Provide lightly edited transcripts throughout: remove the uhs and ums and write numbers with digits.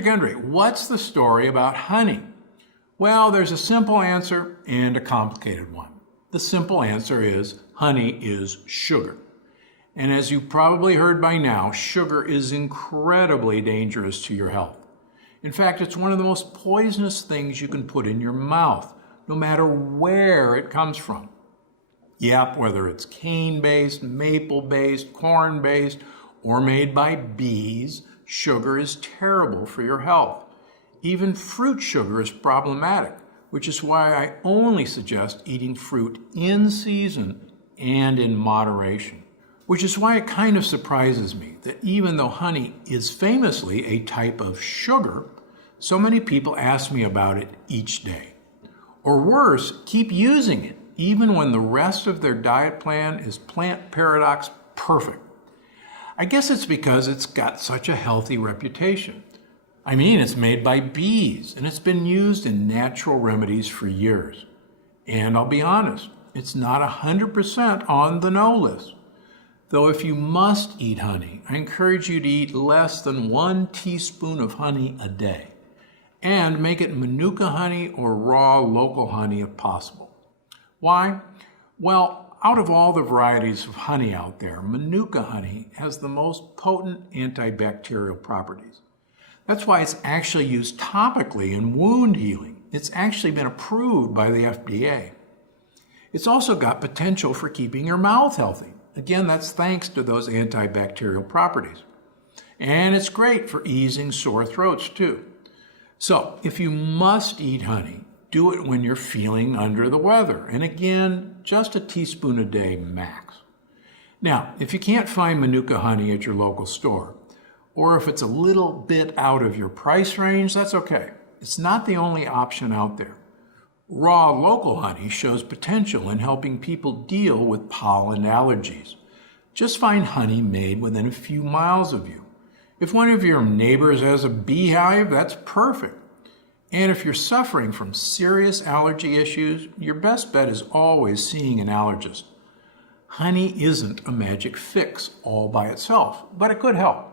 Gundry, what's the story about honey? Well, there's a simple answer and a complicated one. The simple answer is honey is sugar. And as you probably heard by now, sugar is incredibly dangerous to your health. In fact, it's one of the most poisonous things you can put in your mouth, no matter where it comes from. Yep, whether it's cane-based, maple-based, corn-based, or made by bees, sugar is terrible for your health. Even fruit sugar is problematic, which is why I only suggest eating fruit in season and in moderation. Which is why it kind of surprises me that even though honey is famously a type of sugar, so many people ask me about it each day. Or worse, keep using it even when the rest of their diet plan is plant paradox perfect. I guess it's because it's got such a healthy reputation. I mean, it's made by bees and it's been used in natural remedies for years. And I'll be honest, it's not 100% on the no list. Though if you must eat honey, I encourage you to eat less than 1 teaspoon of honey a day. And make it Manuka honey or raw local honey if possible. Why? Well, out of all the varieties of honey out there, Manuka honey has the most potent antibacterial properties. That's why it's actually used topically in wound healing. It's actually been approved by the FDA. It's also got potential for keeping your mouth healthy. Again, that's thanks to those antibacterial properties. And it's great for easing sore throats too. So if you must eat honey, do it when you're feeling under the weather. And again, just a teaspoon a day max. Now, if you can't find Manuka honey at your local store, or if it's a little bit out of your price range, that's okay. It's not the only option out there. Raw local honey shows potential in helping people deal with pollen allergies. Just find honey made within a few miles of you. If one of your neighbors has a beehive, that's perfect. And if you're suffering from serious allergy issues, your best bet is always seeing an allergist. Honey isn't a magic fix all by itself, but it could help.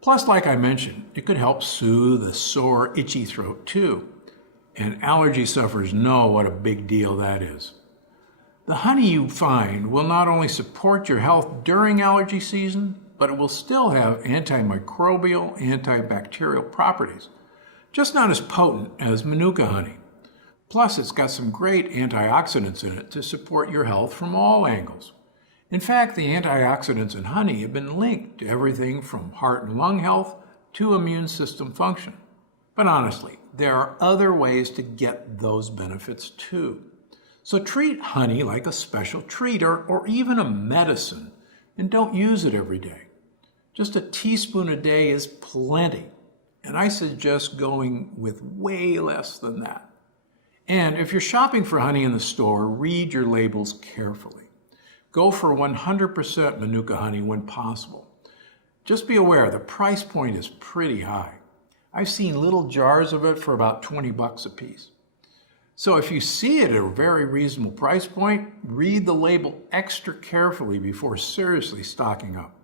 Plus, like I mentioned, it could help soothe a sore, itchy throat too. And allergy sufferers know what a big deal that is. The honey you find will not only support your health during allergy season, but it will still have antimicrobial, antibacterial properties, just not as potent as Manuka honey. Plus, it's got some great antioxidants in it to support your health from all angles. In fact, the antioxidants in honey have been linked to everything from heart and lung health to immune system function. But honestly, there are other ways to get those benefits too. So treat honey like a special treat or even a medicine, and don't use it every day. Just a teaspoon a day is plenty, and I suggest going with way less than that. And if you're shopping for honey in the store, read your labels carefully. Go for 100% Manuka honey when possible. Just be aware the price point is pretty high. I've seen little jars of it for about 20 bucks a piece. So if you see it at a very reasonable price point, read the label extra carefully before seriously stocking up.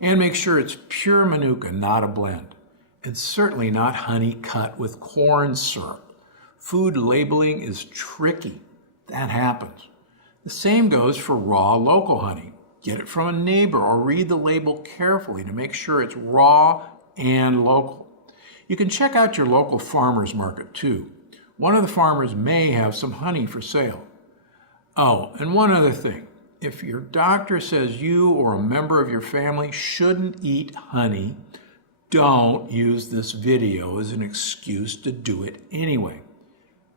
And make sure it's pure Manuka, not a blend. And certainly not honey cut with corn syrup. Food labeling is tricky. That happens. The same goes for raw local honey. Get it from a neighbor or read the label carefully to make sure it's raw and local. You can check out your local farmer's market too. One of the farmers may have some honey for sale. Oh, and one other thing. If your doctor says you or a member of your family shouldn't eat honey, don't use this video as an excuse to do it anyway.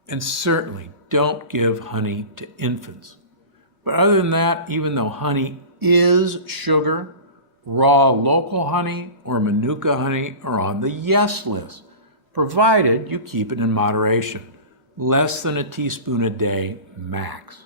And certainly don't give honey to infants. But other than that, even though honey is sugar, raw local honey or Manuka honey are on the yes list, provided you keep it in moderation, less than a teaspoon a day max.